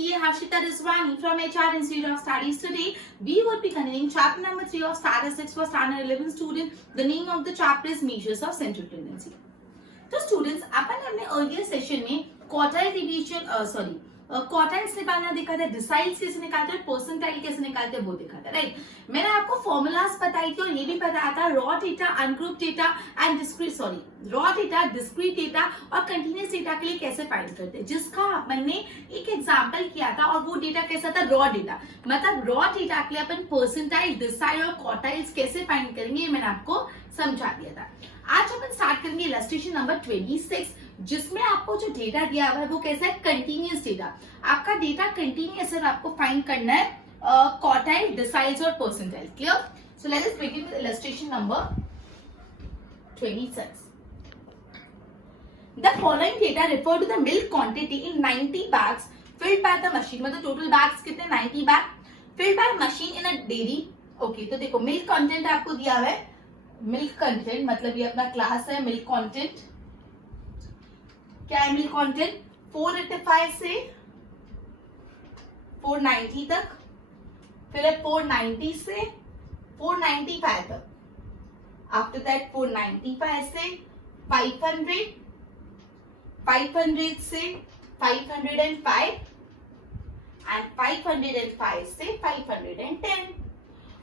CA Harshita Rizwani from HR Institute of Studies. Today, we will be continuing chapter number 3 of Statistics for Standard 11 student. The name of the chapter is Measures of Central Tendency. तो students अपन ने अपने earlier session में quartile division quartiles निकालना देखा था, deciles कैसे निकालते हैं, परसेंटाइल कैसे निकालते हैं वो देखा था, राइट। मैंने आपको फॉर्मूलाज बताई थी और ये भी बताया था raw data, ungroup data and discrete data और कंटीन्यूअस डेटा के लिए कैसे फाइंड करते हैं, जिसका अपन ने एक एग्जांपल किया था और वो डेटा कैसा था, रॉ डेटा। मतलब रॉ डेटा के लिए अपन परसेंटाइल, डिसाइल और क्वार्टाइल्स कैसे फाइंड करेंगे, ये मैंने आपको समझा दिया था। आज अपन स्टार्ट करेंगे इलस्ट्रेशन नंबर 26, जिसमें आपको जो डेटा दिया हुआ है वो कैसा है, कंटीन्यूअस डेटा। आपका डेटा कंटीन्यूअस है, आपको फाइंड करना है क्वार्टाइल, डिसाइल्स और percentile. Clear? So let us begin with illustration number 26. The following data refer to the milk quantity in 90 bags filled by the machine. मतलब टोटल बैग्स कितने, 90 bag filled by machine in a dairy. Okay, तो देखो milk content आपको दिया हुआ है, milk content मतलब ये अपना क्लास है। मिल्क कंटेंट क्या है, मिल्क कंटेंट 485 से 490 तक, फिर है 490 से 495 तक, आफ्टर दैट 495 से 500, 500 से 505 एंड 505 से 510।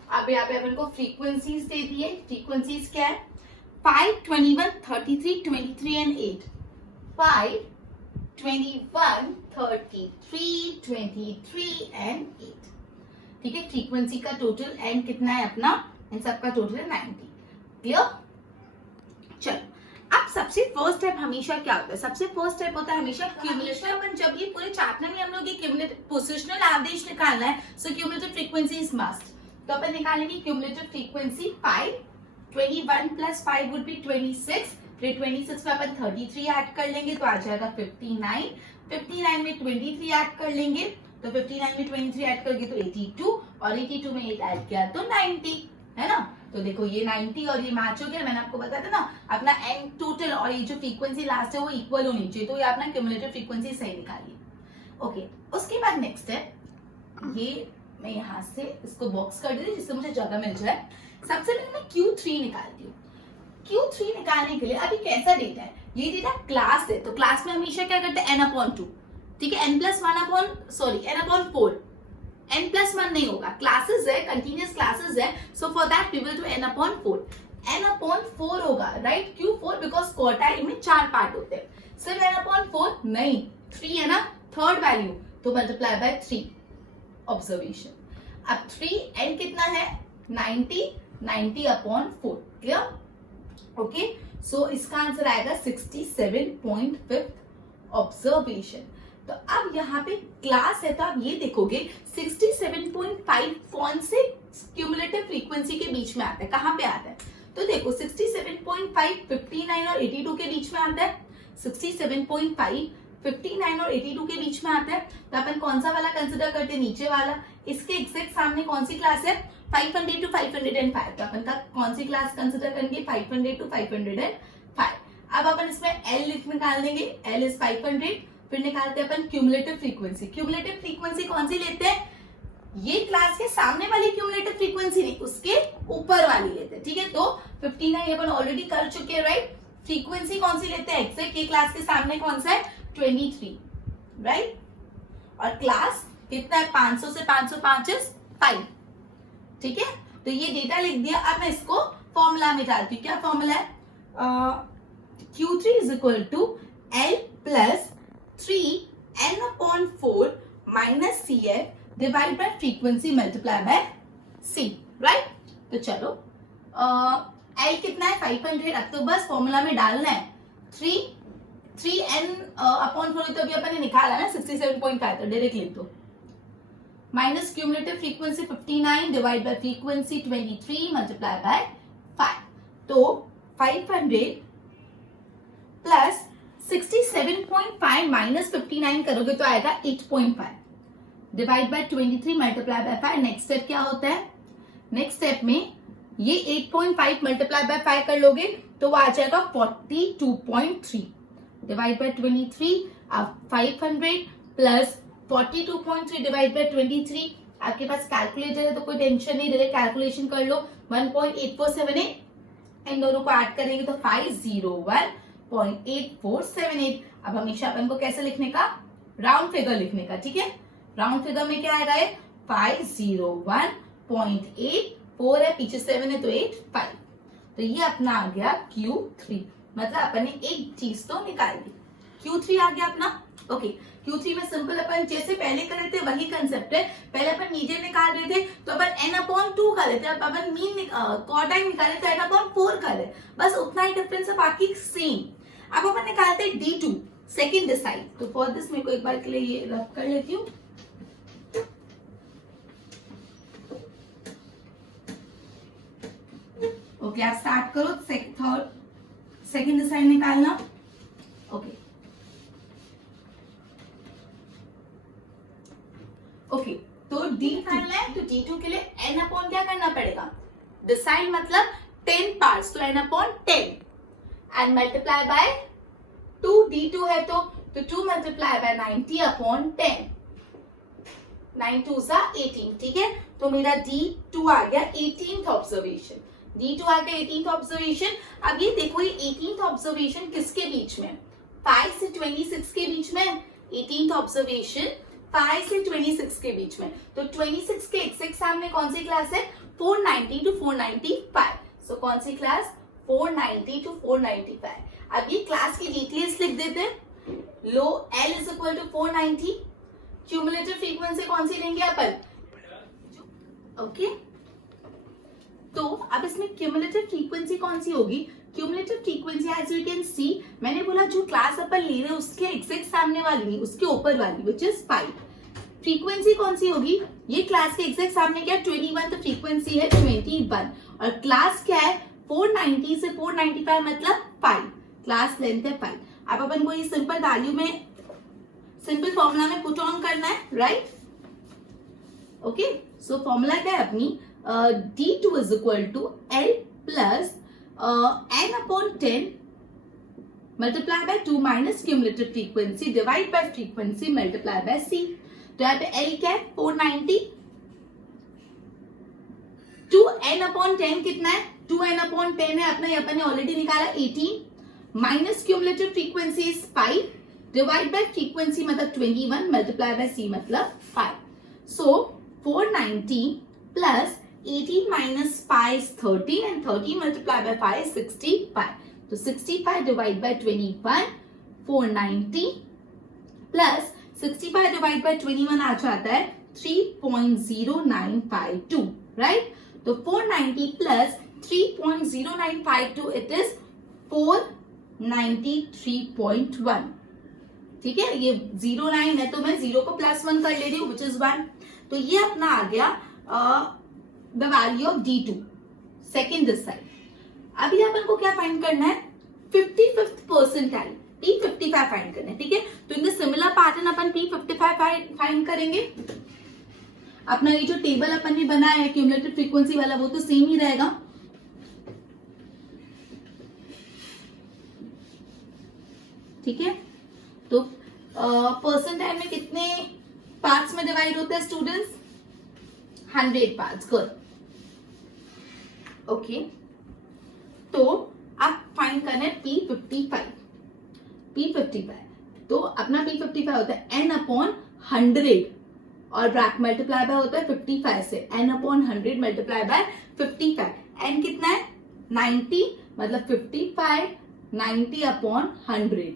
अब यहाँ पे अपन को फ्रीक्वेंसीज दे दिए। फ्रीक्वेंसीज क्या है, 5, 21, 33, 23 एंड 8। 5, 21, 33, 23 एंड 8। ठीक है, फ्रीक्वेंसी का टोटल एंड कितना है अपना, इन सबका टोटल है 90। क्लियर? चलो, अब सबसे फर्स्ट स्टेप हमेशा क्या होता है, सबसे फर्स्ट स्टेप होता है हमेशा क्यूमुलेटिव। अपन जब ये पूरे चैप्टर में हम लोग ये क्यूमुलेटिव पोजिशनल एवरेज निकालना है, सो क्यूमुलेटिव फ्रीक्वेंसी इज मस्ट। तो अपन निकालेंगे cumulative frequency 5, 21 plus 5 would be 26, फिर 26 में अपन 33 ऐड कर लेंगे तो आ जाएगा 59, 59 में 23 ऐड कर लेंगे तो 59 में 23 ऐड करके तो 82 और 82 में 8 ऐड किया तो 90, है ना। तो देखो ये 90 और ये मैच हो गया। मैंने आपको बताया था ना, अपना एंड टोटल और ये जो फ्रीक्वेंसी लास्ट है वो इक्वल होनी चाहिए, तो ये अपना क्यूमुलेटिव फ्रीक्वेंसी सही निकालिए। ओके, उसके बाद नेक्स्ट है ये, मैं यहाँ से इसको बॉक्स कर देती हूँ जिससे मुझे जगह मिल जाए। सबसे पहले मैं Q3 निकालती हूँ। Q3 निकालने के लिए अभी कैसा डेटा है, ये डेटा क्लास है, तो क्लास में हमेशा क्या करते हैं, n/2। ठीक है, n+4, n+1 नहीं होगा, क्लासेस है, कंटिन्यूअस क्लासेस है, so for that we will do n/4। n/4 होगा, राइट। Q4 बिकॉज क्वार्टाइल में 4 पार्ट होते हैं। सिर्फ n/4 नहीं, 3 है ना, थर्ड वैल्यू, तो मल्टीप्लाई बाय 3 ऑब्जर्वेशन। अब 3 एंड कितना है, 90, 90/4। क्लियर? ओके, सो इसका आंसर आएगा 67.5 ऑब्जर्वेशन। तो अब यहाँ पे क्लास है, तो आप ये देखोगे 67.5 कौन से क्यूमुलेटिव फ्रीक्वेंसी के बीच में आता है, कहाँ पे आता है, तो देखो 67.5 59 और 82 के बीच में आता है। 67.5 59 और 82 के बीच में आता है, तो अपन कौन सा वाला कंसिडर करते हैं, नीचे वाला। इसके एग्जैक्ट सामने कौन सी क्लास है, 500 to 505, तो अपन का कौन सी क्लास कंसिडर करेंगे, 500 to 505। अब अपन इसमें L निकाल देंगे, L इज 500, फिर निकालते हैं अपन क्यूमुलेटिव फ्रीक्वेंसी। क्यूमुलेटिव फ्रीक्वेंसी कौन सी लेते हैं, ये क्लास के सामने वाली क्यूमुलेटिव फ्रीक्वेंसी नहीं, उसके ऊपर वाली लेते हैं। ठीक है, तो 59 अपन ऑलरेडी कर चुके हैं, राइट। फ्रीक्वेंसी कौन सी लेते हैं, एग्जैक्ट ये क्लास के सामने कौन सा है, 23, राइट। और क्लास कितना है, 500 से 505 इज 5। ठीक है, तो ये डेटा लिख दिया। अब मैं इसको फॉर्मूला में डालती हूँ। क्या फॉर्मूला है, Q3 is equal to L plus 3n/4 minus CF divide by frequency multiply by C, right. तो चलो L कितना है, 500। अब तो बस फॉर्मूला में डालना है 3n/4, तो अभी अपन ने निकाला ना 67.5, तो डायरेक्ट लिख दो, minus cumulative frequency 59 divide by frequency 23 multiply by 5, तो 500 प्लस 67.5 माइनस 59 करोगे तो आएगा 8.5 divide by 23 multiply by 5। Next step क्या होता है, नेक्स्ट स्टेप में ये 8.5 मल्टीप्लाई बाय 5 कर लोगे तो वो आ जाएगा 42.3 डिवाइड बाय 23। अब 500 प्लस 42.3 डिवाइड बाय 23, आपके पास कैलकुलेटर है तो कोई टेंशन नहीं, डायरेक्ट कैलकुलेशन कर लो। 1.8478, इन दोनों को ऐड करेंगे तो 501.8478। अब हमेशा अपन को कैसे लिखने का, राउंड फिगर लिखने का, ठीक है। राउंड फिगर में क्या आएगा, 501.84 है, पीछे 7 है तो 85, तो ये अपना आ गया Q3, मतलब अपन ने एक चीज तो निकाल दी, Q3 आ गया अपना। ओके, Q3 में सिंपल अपन जैसे पहले कर रहे थे वही कंसेप्ट है, पहले अपन मीडियन निकाल रहे थे तो अपन n/2 कर लेते, अब अपन मीन क्वार्टाइल निकाले तो n/4 कर ले, बस उतना ही डिफरेंस है, बाकी सेम। अब अपन निकालते हैं D2 सेकेंड डिसाइड, तो फॉर दिस मेरे को एक बार के लिए ये रब कर लेती हूँ। ओके, आप स्टार्ट करो सेकेंड डिसाइड निकालना। ओके ओके, तो D निकालना है तो D2 के लिए n/, क्या करना पड़ेगा, डिसाइड मतलब 10 पार्ट्स, तो n/10 and multiply by 2, D2 है तो 2 मल्टीप्लाई बाय 90/10, 9 2 सा 18, ठीक है। तो मेरा D2 आ गया 18th ऑब्जर्वेशन, D2 आ गया 18th ऑब्जर्वेशन। अब ये देखो, ये 18th ऑब्जर्वेशन किसके बीच में, 5 से 26 के बीच में। 18th ऑब्जर्वेशन 5 से 26 के बीच में, तो 26 के एग्जैक्ट सामने कौन सी क्लास है, 490 to 495, सो कौन सी क्लास, 490 to 495। अब ये क्लास की डिटेल्स लिख देते हैं, लो L is equal to 490, cumulative frequency कौन सी लेंगे अपन, ओके। तो अब इसमें क्यूमुलेटिव फ्रीक्वेंसी कौन सी होगी, cumulative frequency as you can see, मैंने बोला जो क्लास अपन ले रहे हैं उसके एग्जैक्ट सामने वाली नहीं, उसके ऊपर वाली, विच इज 5। फ्रीक्वेंसी कौन सी होगी, ये क्लास के एग्जैक्ट सामने क्या 21, तो फ्रीक्वेंसी है 21, और क्लास क्या है 490 से 495 मतलब 5, क्लास लेंथ है 5। अब अपन को ये सिंपल वैल्यू में, सिंपल फॉर्मूला में पुट ऑन करना है, राइट। ओके, सो फॉर्मूला क्या है अपनी, D2 is equal to L plus n/10 multiply by 2 minus cumulative frequency divide by frequency multiply by C। तो यहाँ पे L क्या है 490, 2n/10 कितना है, 2n/10 है अपना, अपन ने ऑलरेडी निकाला 18, minus cumulative frequency is 5 divide by frequency मतलब 21 मल्टीप्लाई बाय C मतलब 5। सो 490 plus 18 minus 5 is 13 and 13 multiplied by 5 is 65. So 65 divided by 21, 490 plus 65 divided by 21 आ जाता है 3.0952, right? तो 490 plus 3.0952 it is 493.1, ठीक है। ये 09 है तो मैं 0 को +1 कर ले रही हूँ, which is 1। तो ये अपना आ गया the value of D2 second this side. अभी अपन को क्या फाइंड करना है, 55th परसेंटाइल P55 फाइंड करना है, ठीक है। तो in the similar pattern upon P55 find करेंगे। अपना ये जो टेबल अपन ने बनाया है क्यूमुलेटिव फ्रीक्वेंसी वाला, वो तो सेम ही रहेगा, ठीक है। तो परसेंटाइल में कितने पार्ट्स में डिवाइड होता है स्टूडेंट्स, 100 पार्ट्स, गुड। ओके, तो अब फाइंड करना है P55। तो अपना P55 होता है n/100 और ब्रैक मल्टीप्लाई बाय होता है 55 से, n/100 मल्टीप्लाई बाय 55। n कितना है 90, मतलब 55 90/100,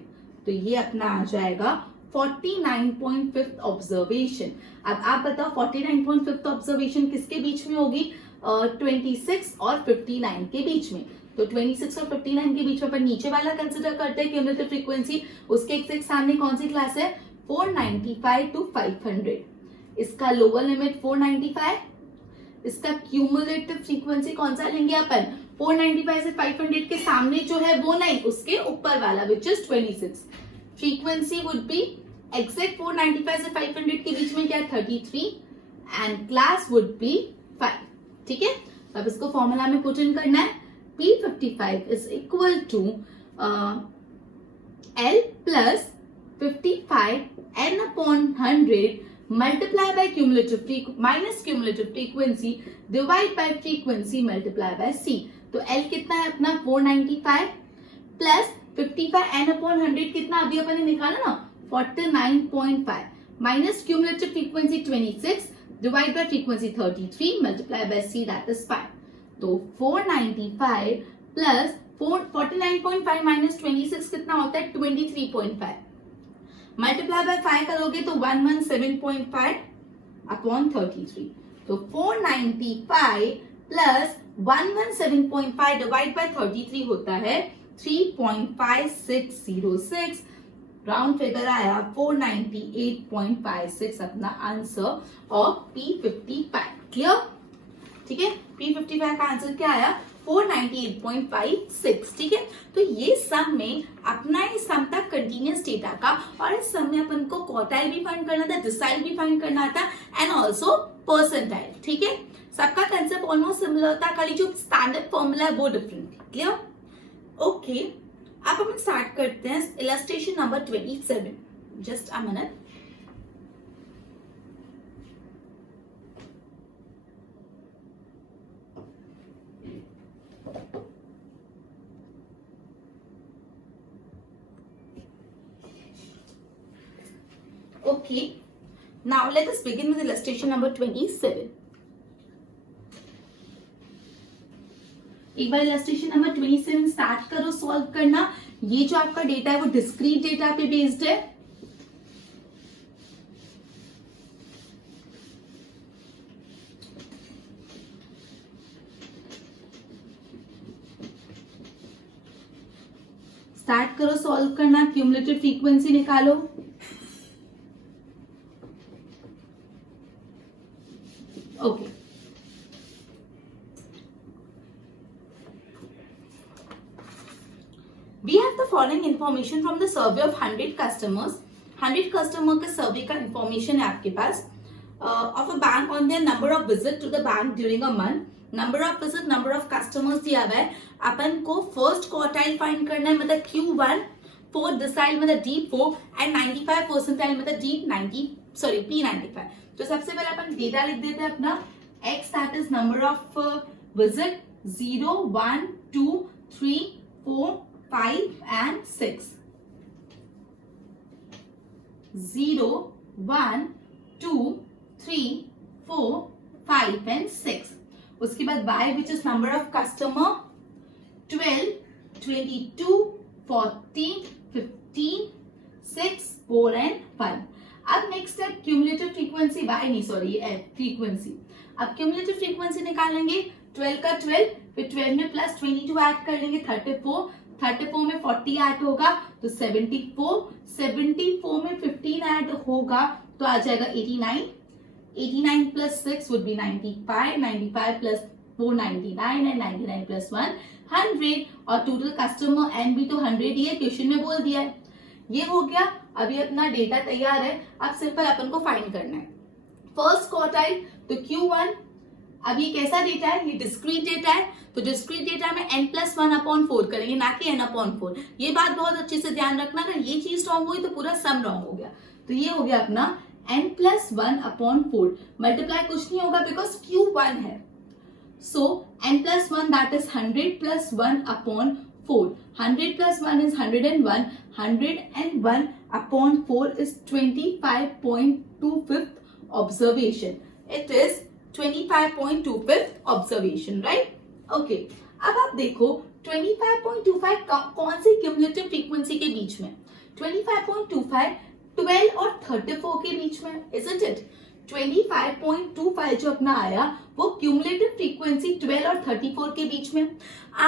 तो ये अपना आ जाएगा 49.5th ऑब्जर्वेशन। अब आप बताओ 49.5th ऑब्जर्वेशन किसके बीच में होगी, 26 और 59 के बीच में। तो 26 और 59 के बीच में अपन नीचे वाला कंसिडर करते हैं क्यूमुलेटिव फ्रीक्वेंसी, उसके एग्जैक्ट सामने कौन सी क्लास है, 495 to 500। इसका लोअर लिमिट 495, इसका क्यूमुलेटिव फ्रीक्वेंसी कौन सा लेंगे अपन, 495 से 500 के सामने जो है वो नहीं, उसके ऊपर वाला which is 26। Frequency would be exact 495 से 500 के बीच में क्या 33 एंड क्लास वुड बी 5, ठीक है। अब इसको फॉर्मूला में पुट इन करना है, P55 is equal to L plus 55 n upon 100 multiply by minus cumulative frequency divide by frequency multiply by c. तो L कितना है अपना 495 प्लस 55 n upon 100 कितना अभी अपन ने निकाला ना 49.5 minus cumulative frequency 26 divide by frequency 33 multiply by c that is 5. तो 495 प्लस 49.5 माइनस 26 कितना होता है 23.5 मल्टीप्लाई बाय 5 करोगे तो 117.5 अपॉन 33. तो 495 प्लस 117.5 डिवाइड बाय 33 होता है 3.5606. राउंड फिगर आया 498.56 अपना आंसर और P55. क्लियर? ठीक है, P55 का आंसर क्या आया 498.56. ठीक है, तो ये सम में अपना इस सम था कंटिन्यूअस डेटा का और इस सम में अपन को क्वार्टाइल भी फाइंड करना था, डिसाइल भी फाइंड करना था एंड ऑल्सो परसेंटाइल. ठीक है, सबका कंसेप्ट ऑलमोस्ट सिमिलर था, खाली जो स्टैंडर्ड फॉर्मूला है वो डिफरेंट. क्लियर? ओके, अब हम स्टार्ट करते हैं illustration number 27. Just a minute. Okay, now let us begin with illustration number 27. एक बार illustration number 27 स्टार्ट करो सॉल्व करना. ये जो आपका डेटा है वो डिस्क्रीट डेटा पे बेस्ड है. स्टार्ट करो सॉल्व करना. क्यूमुलेटिव फ्रीक्वेंसी निकालो. Okay, we have the following information from the survey of 100 customers. 100 customer का सर्वे का इंफॉर्मेशन है आपके पास of a bank on their number of visit to the bank during a month. Number of visit, number of customers दिया हुआ है. अपन को first quartile find करना है मतलब Q1, फोर्थ डिसाइल मतलब D4 एंड 95 परसेंटाइल मतलब P95. तो सबसे पहले अपन डेटा लिख देते हैं अपना x that is number of visit 0, 1, 2, 3, 4, 5 and 6. 0, 1, 2, 3, 4, 5 and 6. उसके बाद y which is number of customer 12, 22, 14, 15, 6, 4 and 1. अब नेक्स्ट है क्यूमुलेटिव फ्रीक्वेंसी फ्रीक्वेंसी. अब क्यूमुलेटिव फ्रीक्वेंसी निकालेंगे 12 का 12, फिर 12 में प्लस 22 ऐड कर लेंगे 34 में 40 ऐड होगा तो 74 में 15 ऐड होगा तो आ जाएगा 89 plus 6 would be 95 plus 4 99 and 99 plus 1 100. और टोटल कस्टमर एन भी तो 100 ही है, क्वेश्चन में बोल दिया है. ये हो गया. अभी अपना डेटा तैयार है. अब सिंपल अपन को फाइंड करना है फर्स्ट क्वार्टाइल. तो Q1 अब ये कैसा डेटा है, ये डिस्क्रीट डेटा है. तो डिस्क्रीट डेटा में n+1/4 करेंगे ना कि n/4. ये बात बहुत अच्छे से ध्यान रखना, अगर ये चीज रॉन्ग हुई तो पूरा सम रॉन्ग हो गया. तो ये हो गया अपना n+1/4. मल्टीप्लाई कुछ नहीं होगा बिकॉज Q1 है. सो n+1 that is 100 + 1/4. 100 + 1 is 101. 101/4 is 25.25th observation. It is 25.25th observation, right? Okay. अब आप देखो 25.25 कौन सी क्यूमुलेटिव फ्रीक्वेंसी के बीच में? 25.25 12 और 34 के बीच में, isn't it? 25.25 जो अपना आया वो क्यूमुलेटिव फ्रीक्वेंसी 12 और 34 के बीच में.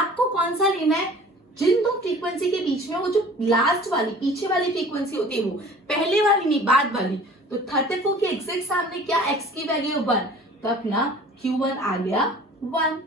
आपको कौन सा लेना है? जिन दो फ्रीक्वेंसी के बीच में वो जो लास्ट वाली पीछे वाली फ्रीक्वेंसी होती है वो, पहले वाली नहीं बाद वाली. तो 34 के एग्जैक्ट सामने क्या x की वैल्यू 1, तो अपना Q1 आ गया 1.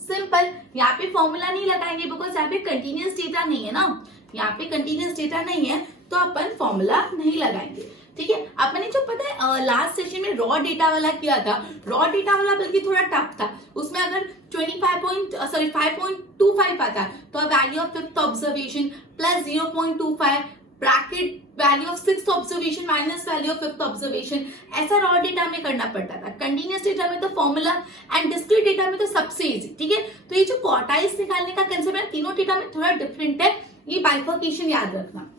सिंपल. यहाँ पे फॉर्मूला नहीं लगाएंगे बिकॉज यहाँ पे कंटिन्यूअस डेटा नहीं है ना. यहाँ पे कंटिन्यूअस डेटा नहीं है तो अपन फॉर्मूला नहीं लगाएंगे. ठीक है, अपने जो पता है लास्ट सेशन में रॉ डेटा वाला किया था, रॉ डेटा वाला बल्कि थोड़ा टफ था. उसमें अगर 5.25 आता तो value of fifth observation plus 0.25 bracket value of sixth observation minus value of fifth observation, ऐसा रॉ डेटा में करना पड़ता था। कंटिन्यूअस डेटा में तो फॉर्मूला एंड डिस्क्रीट डेटा में तो सबसे इजी, ठीक है। तो ये जो क्वार्टाइल्स निकालने का कंसेप्ट है तीनों डेटा में थोड़ा डिफरेंट है, ये बाइफर्केशन याद रखना।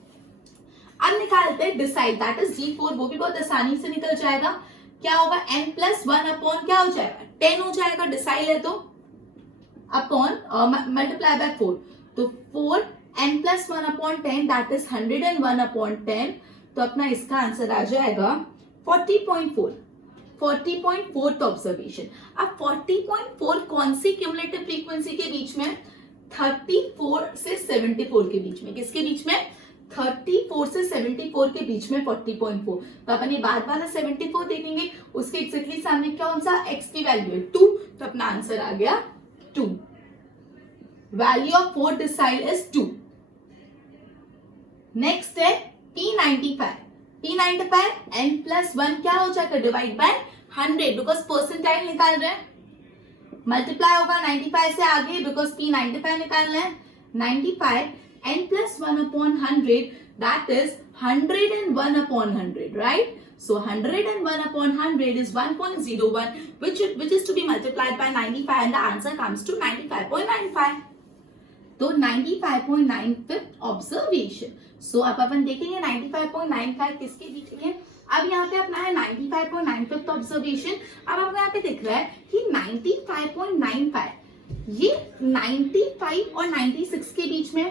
अब निकालते हैं डिसाइड, दैट इज D4, वो भी बहुत आसानी से निकल जाएगा। क्या होगा, n+1 अपॉन क्या हो जाएगा, 10 हो जाएगा, डिसाइड है तो अपॉन मल्टीप्लाई बाय 4, तो 4 n+1 upon 10 that is 101 upon 10, तो अपना इसका आंसर आ जाएगा 40.4, 40.4 ऑब्जर्वेशन। अब 40.4 कौन सी क्यूमुलेटिव फ्रीक्वेंसी के बीच में, 34 से 74 के बीच में, किसके बीच में, 34 से 74 के बीच में 40.4। तो अपन ये बाद वाला 74 देखेंगे, उसके एक्जेक्टली सामने कौन सा x की वैल्यू है 2, तो अपना आंसर आ गया 2। Value of 4 decile is 2। Next है P95, P95 n+1 क्या हो जाएगा, डिवाइड बाय 100, बिकॉज परसेंटाइल निकाल रहे हैं, मल्टीप्लाई होगा 95 से आगे बिकॉज P95 निकाल रहे हैं। 95 n+1 upon 100 that is 101 upon 100, right? So 101 upon 100 is 1.01 which is to be multiplied by 95 and the answer comes to 95.95. तो 95.95 ऑब्जर्वेशन। सो अब अपन देखेंगे 95.95 किसके बीच में है। अब यहाँ पे अपना है 95.95 ऑब्जर्वेशन। अब आपको यहाँ पे दिख रहा है कि 95.95 ये 95 और 96 के बीच में,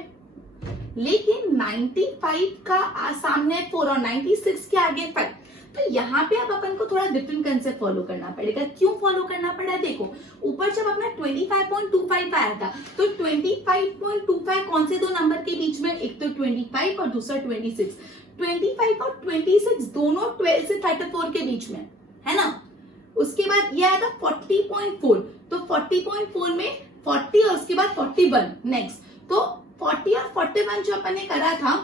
लेकिन 95 का सामने 4 और 96 के आगे 5, तो यहाँ पे अब अपन को थोड़ा डिफरेंट कंसेप्ट फॉलो करना पड़ेगा। क्यों फॉलो करना पड़ा, देखो ऊपर जब अपना 25.25 आया था तो 25.25 कौन से दो नंबर के बीच में, एक तो 25 और दूसरा 26। 25 और 26 दोनों 12 से 34 के बीच में है ना। उसके बाद ये आया था 40.4, तो 40.4 में 40 और उसके बाद 41 नेक्स्ट, तो 40 और 41 जो अपन ने करा था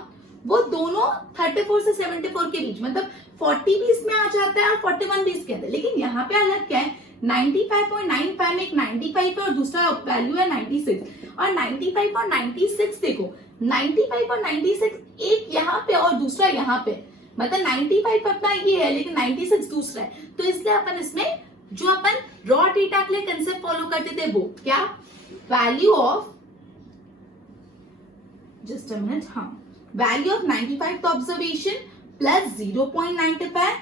वो दोनों 34 से 74 के बीच, मतलब 40 भी इसमें आ जाता है और 41 भी इसके अंदर। लेकिन यहाँ पे अलग क्या है, 95.95 में एक 95 है और दूसरा वैल्यू है 96, और 95 और 96 देखो, 95 और 96 एक यहाँ पे और दूसरा यहाँ पे, मतलब 95 अपना ये है लेकिन 96 दूसरा है। तो इसलिए अपन इसमें जो अपन रॉ डेटा के लिए कंसेप्ट फॉलो करते थे वो क्या, value of, just a minute, हाँ, value of 95 observation plus 0.95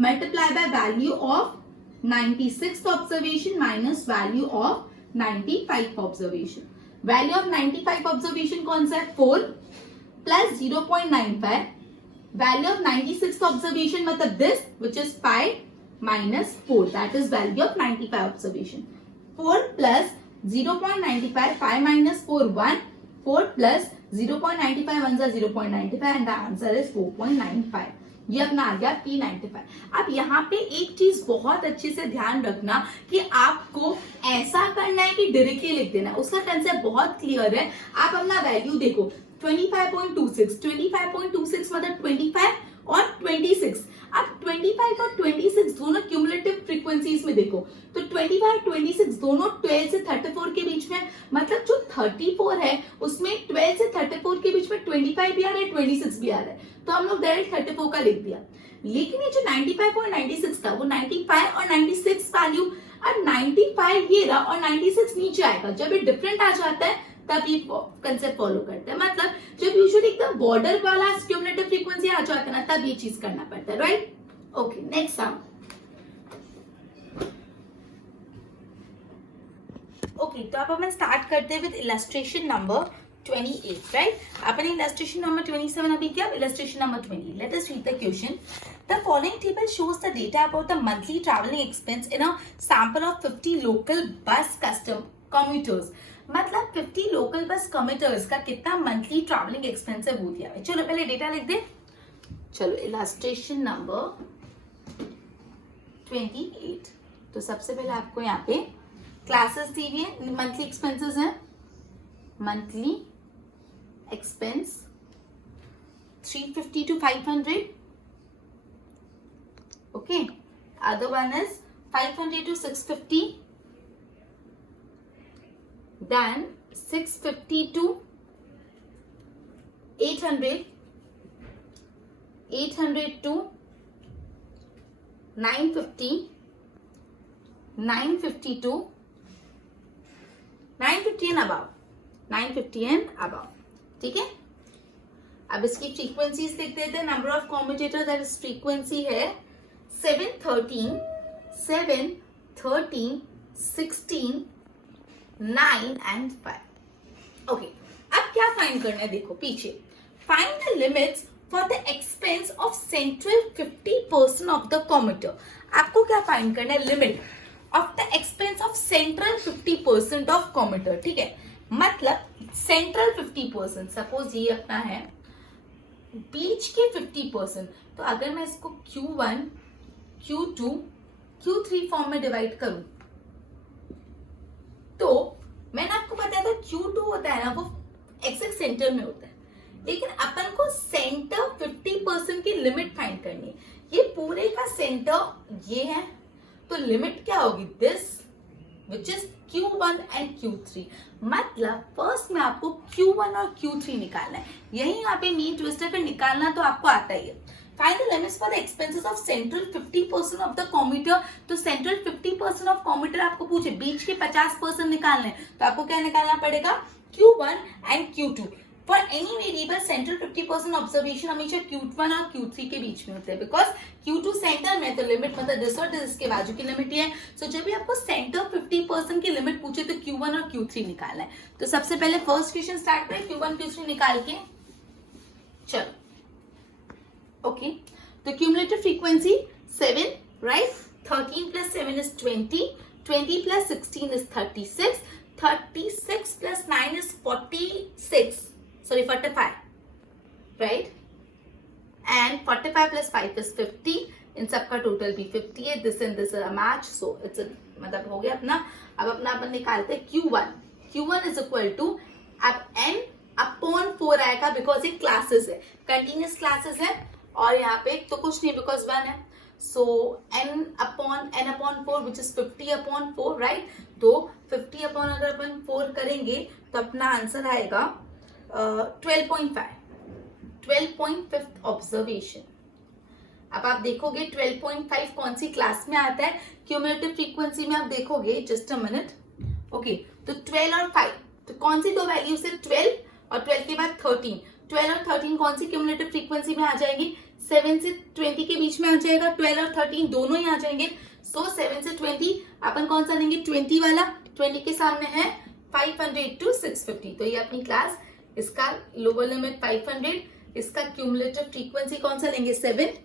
multiply by value of 96 observation minus value of 95 observation. Value of 95 observation कौन सा है, 4 प्लस 0.95, वैल्यू ऑफ 96 ऑब्जर्वेशन मतलब this which is 5 minus 4 that is value of 95 observation. 4 plus 0.95, 5 minus 4 1, 4 plus 0.95 1 is 0.95 and the answer is 4.95। ये अपना आ गया P95। अब यहाँ पे एक चीज बहुत अच्छे से ध्यान रखना कि आपको ऐसा करना है कि डायरेक्टली लिख देना, उसका कंसेप्ट बहुत क्लियर है। आप अपना वैल्यू देखो 25.26, 25.26 मतलब 25 और 26। अब 25 और 26 दोनों क्यूमुलेटिव फ्रीक्वेंसीज में देखो तो 25 और 26 दोनों 12 से 34 के बीच में, मतलब जो 34 है उसमें 12 से 34 के बीच में 25 भी आ रहा है 26 भी आ रहा है, तो हम लोग डायरेक्ट 34 का लिख दिया। लेकिन ये जो 95 और 96 था वो 95 और 96 वैल्यू, अब 95 ये रहा और 96 नीचे आएगा, जब ये डिफरेंट आ जाता है तब ये कंसेप्ट फॉलो करते हैं। मतलब जब यूजुअली एकदम बॉर्डर वाला क्यूमुलेटिव फ्रीक्वेंसी आ जाता है ना तब ये चीज करना पड़ता है, right. Okay, next sum. Okay, तो अब हम स्टार्ट करते हैं with illustration number 28, right. Upon illustration number 27 अभी क्या, illustration number 20। Let us read the question. The following table shows the data about the monthly travelling expense in a sample of 50 local bus custom commuters. मतलब 50 local bus commuters का कितना monthly travelling expense है वो दिया है। चलो पहले data लिख दे। चलो इलस्ट्रेशन नंबर 28। तो सबसे पहले आपको यहाँ पे क्लासेस दी हुई है, मंथली एक्सपेंसेस हैं, monthly expense 350 to 500, okay, other one is 500 to 650, then 650 to 800, 800 to 950, 950 to 950 and above, 950 and above. ठीक है, अब इसकी फ्रीक्वेंसीज लिख देते हैं. Number of commutator that is frequency है 7, 13, 7, 13, 16, 9 and 5. ओके, अब क्या फाइंड करना है, देखो पीछे. Find the limits for the expense of central 50% of the commuter. आपको क्या फाइंड करना है, limit of the expense of central 50% of commuter. ठीक है, मतलब सेंट्रल 50%, सपोज ये अपना है बीच के 50%. तो अगर मैं इसको Q1, Q2, Q3 फॉर्म में डिवाइड करूं, तो मैंने आपको बताया था Q2 होता है ना, वो एक्सेक्ट सेंटर में होता है. लेकिन अपन को सेंटर 50% की लिमिट फाइंड करनी है. ये पूरे का सेंटर ये है, तो लिमिट क्या होगी, this which is Q1 and Q3. मतलब फर्स्ट में आपको Q1 और Q3 निकालना है. यही यहाँ पे मेन ट्विस्ट है, फिर निकालना तो आपको आता ही है. Find the limits for the expenses of central 50% of the commuter. तो सेंट्रल 50% ऑफ कॉम्यूटर आपको पूछे, बीच के 50% निकालने हैं, तो आपको क्या निकालना पड़ेगा, Q1 and Q2. For any variable central 50% observation हमेशा Q1 और Q3 के बीच में होते हैं, बिकॉज Q2 सेंटर में, तो लिमिट मतलब दिस और दिस के बाजू की लिमिट है. सो जब भी आपको सेंटर 50% की लिमिट पूछे तो Q1 और Q3 निकालना है. तो सबसे पहले फर्स्ट क्वेश्चन स्टार्ट करें Q1 Q3 निकाल के. चलो, ओके, तो cumulative frequency 7, right. 13 plus 7 is 20, 20 plus 16 is 36, 36 plus 9 is 46, sorry 45, right, and 45 plus 5 is 50. इन सबका टोटल भी 50 है. This and this are match, so it's मतलब हो गया अपना. अब अपना अपन निकालते हैं Q1. Q1 is equal to, अब n अपॉन 4 आएगा, बिकॉज ये क्लासेस है, कंटिन्यूस क्लासेस है, और यहाँ पे तो कुछ नहीं बिकॉज 1 है. सो n upon 4 which is 50 upon 4, right. तो 50 अपॉन अगर अपन 4 करेंगे तो अपना आंसर आएगा 12.5, 12.5 ऑब्जर्वेशन. अब आप देखोगे 12.5 कौन सी क्लास में आता है क्यूमुलेटिव फ्रीक्वेंसी में, आप देखोगे जस्ट अ मिनट. ओके, तो 12 और 5, तो कौन सी दो वैल्यूज है, 12 और 12 के बाद 13. 12 और 13 कौन सी क्यूमुलेटिव फ्रीक्वेंसी में आ जाएगी, 7 से 20 के बीच में आ जाएगा. 12 और 13 दोनों ही आ जाएंगे. सो 7 से 20 अपन कौन सा लेंगे, 20 वाला. 20 के सामने है 500 to 650, तो ये अपनी क्लास. इसका लोअर लिमिट 500, इसका क्यूमुलेटिव फ्रीक्वेंसी कौन सा लेंगे, 7.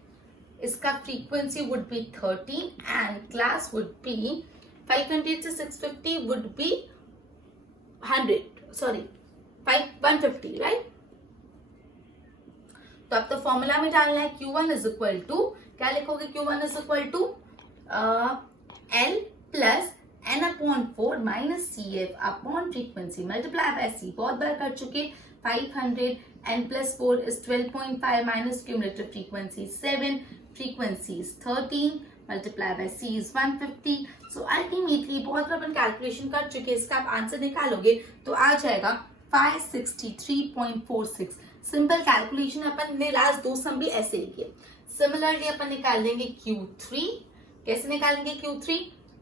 इसका frequency would be 13 and class would be 500 से 650 वुड बी 100, सॉरी 150, राइट. तो अब तो फॉर्मूला में डालना है Q1 इज इक्वल टू, क्या लिखोगे, Q1 is equal to L plus n upon 4 minus CF upon frequency multiply by C. बहुत बार कर चुके. 500 n plus 4 is 12.5 minus cumulative frequency 7, frequency is 13, multiply by C is 150. So ultimately बहुत बार अपन calculation कर चुके, इसका आप आंसर निकालोगे तो आ जाएगा 563.46. Simple calculation. अपन ने लास्ट दो सम भी ऐसे ही किए. सिमिलरली अपन निकाल लेंगे Q3. कैसे निकालेंगे Q3,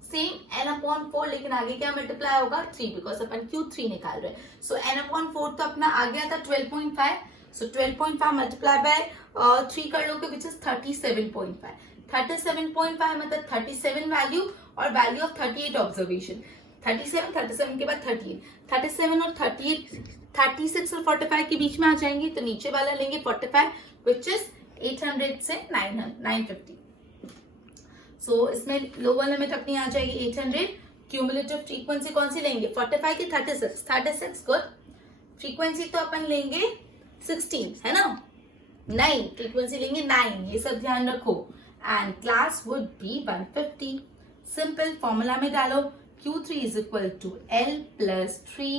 सेम n अपॉन 4, लेकिन आगे क्या मल्टीप्लाई होगा, 3, बिकॉज अपन Q3 निकाल रहे हैं. सो n अपॉन 4 तो अपना आ गया था 12.5. सो 12.5 मल्टीप्लाई बाय 3 कर लोगे विच इज 37.5. 37.5 मतलब 37 वैल्यू और वैल्यू ऑफ 38 ऑब्जर्वेशन. 37 के बाद 38, 37 और 38, 36 और 45 के बीच में आ जाएंगे. तो नीचे वाला लेंगे 45 विच इज 800 से 950. सो इसमें लोअर लिमिट अपनी आ जाएगी 800. क्यूमुलेटिव फ्रीक्वेंसी कौन सी लेंगे, 45 की 36, 36 गुड. फ्रीक्वेंसी तो अपन लेंगे 16 है ना, 9 फ्रीक्वेंसी लेंगे 9, ये सब ध्यान रखो. And class would be 150. Simple formula में डालो Q3 is equal to L plus 3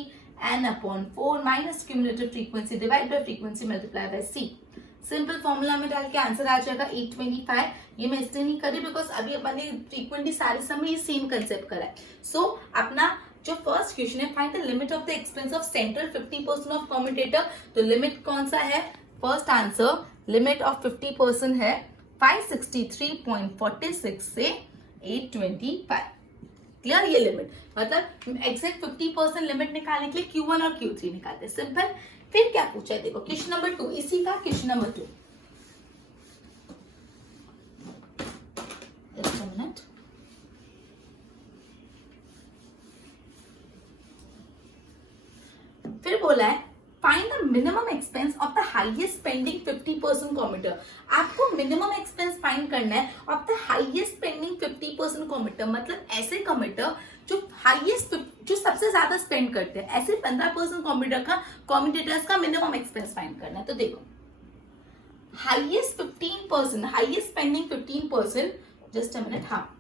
n upon 4 minus cumulative frequency divided by frequency multiplied by C. Simple formula में डाल के आंसर आ जाएगा 825. ये मैं इसलिए नहीं कर रही बिकॉज अभी अपन ने फ्रीक्वेंटली सारे समय ये सेम कंसेप्ट करा है. सो अपना जो फर्स्ट क्वेश्चन है, find the limit of the expense of central 50% of commutator. तो लिमिट कौन सा है, फर्स्ट आंसर लिमिट ऑफ 50% है 563.46 से 825। क्लियर? ये लिमिट मतलब एग्जैक्ट 50% लिमिट निकालने के लिए Q1 और Q3 निकालते हैं, सिंपल। फिर क्या पूछा है देखो, क्वेश्चन नंबर 2, इसी का question number 2। Just a minute. फिर बोला है find the minimum expense of the highest spending 50% computer. आपको मिनिमम एक्सपेंस फाइंड करना है of the highest spending 50% computer, मतलब ऐसे कॉम्यूटर जो हाईएस्ट, जो सबसे ज्यादा स्पेंड करते हैं, ऐसे 15% कॉम्यूटेटर्स का मिनिमम एक्सपेंस फाइंड करना है। तो देखो highest 15%, highest spending 15%, just a minute, हाँ,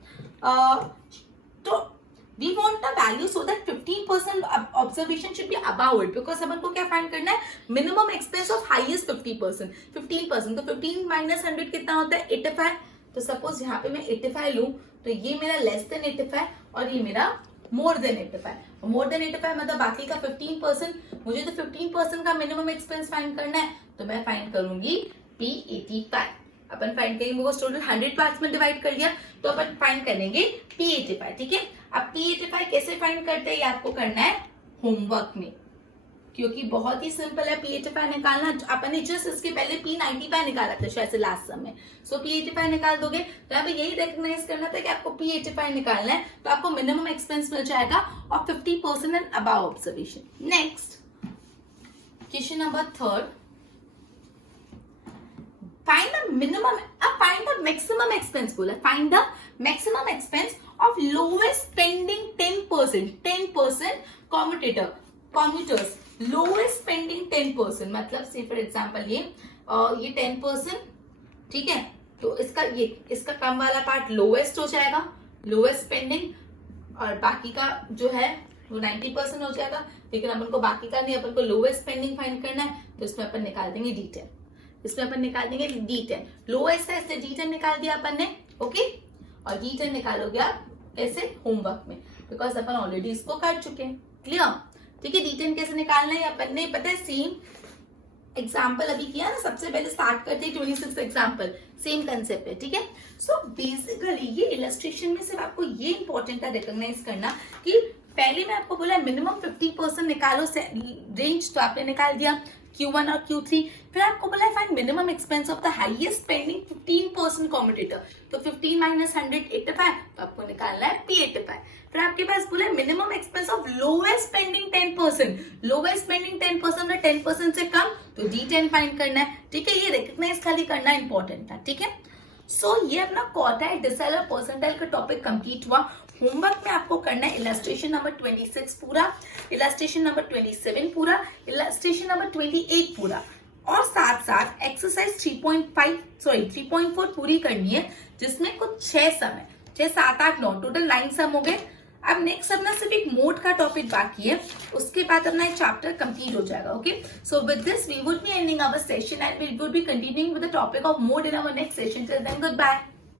तो we want the value so that 15% observation should be above it, because अपन को क्या फाइंड करना है, मिनिमम एक्सपेंस ऑफ हाईएस्ट 50%, 15%, तो 15 माइनस 100 कितना होता है 85। तो सपोज यहाँ पे मैं 85 लूं तो ये मेरा लेस देन 85 और ये मेरा मोर देन 85। मोर देन 85 मतलब बाकी का 15%, मुझे तो 15% का मिनिमम एक्सपेंस फाइंड करना है, तो मैं फाइंड करूंगी P85। अपन फाइंड करेंगे, वो टोटल 100 पार्ट्स में डिवाइड कर दिया, तो अपन फाइंड करेंगे P85, ठीक है। अब P85 कैसे फाइंड करते हैं, ये आपको करना है होमवर्क में, क्योंकि बहुत ही सिंपल है P85 निकालना। अपन ने जस्ट इसके पहले P95 निकाला था शायद से लास्ट सम में, सो P85 निकाल दोगे तो यहाँ पे यही रिकॉग्नाइज करना था कि आपको P85 निकालना है, तो आपको मिनिमम एक्सपेंस मिल जाएगा और 50% and above observation. Next question number 3, find the minimum, find the maximum expense बोला, find the maximum expense of lowest spending 10% commuters, lowest spending 10%, मतलब say for example ये 10%, ठीक है, तो इसका कम वाला पार्ट लोवेस्ट हो जाएगा, लोवेस्ट स्पेंडिंग, और बाकी का जो है वो 90% हो जाएगा। लेकिन अपन को बाकी का नहीं, अपन को लोवेस्ट स्पेंडिंग फाइंड करना है, तो इसमें अपन निकाल देंगे D10, इसमें अपन निकाल देंगे D10, लोएस्ट है इसलिए D10 निकाल दिया अपन ने, ओके। और D10 निकालोगे आप ऐसे होमवर्क में, बिकॉज अपन ऑलरेडी इसको कर चुके हैं, क्लियर, ठीक है। D10 कैसे निकालना है अपन ने पता है, सेम एग्जाम्पल अभी किया ना, सबसे पहले स्टार्ट करते हैं 26 एग्जाम्पल, सेम कंसेप्ट है, ठीक है। सो बेसिकली ये इलस्ट्रेशन में सिर्फ आपको ये इंपॉर्टेंट है रिकॉग्नाइज करना कि पहले मैं आपको बोला मिनिमम 50% निकालो रेंज, तो आपने निकाल दिया Q1 और Q3। फिर आपको बोला है find minimum expense of the highest spending 15% commutator, तो 15 माइनस 100 85, तो आपको निकालना है P85। फिर आपके पास बोला है minimum expense of lowest spending 10%, lowest spending 10% और 10% से कम, तो D10 फाइंड करना है, ठीक है। ये रिकॉग्नाइज खाली करना इंपॉर्टेंट था, ठीक है। सो ये अपना क्वार्टाइल, डिसाइल और परसेंटाइल का टॉपिक कंप्लीट हुआ। होमवर्क में आपको करना है इलस्ट्रेशन नंबर 26 पूरा, इलस्ट्रेशन नंबर 27 पूरा, इलस्ट्रेशन नंबर 28 पूरा, और साथ साथ एक्सरसाइज 3.4 पूरी करनी है, जिसमें कुछ 6 सम है, 6, 7, 8, 9, टोटल 9 सम हो गए। अब नेक्स्ट अपना सिर्फ एक मोड का टॉपिक बाकी है, उसके बाद अपना एक चैप्टर कंप्लीट हो जाएगा, okay. So with this we would be ending our session and we would be continuing with the topic of mode in our next session. Till then good bye.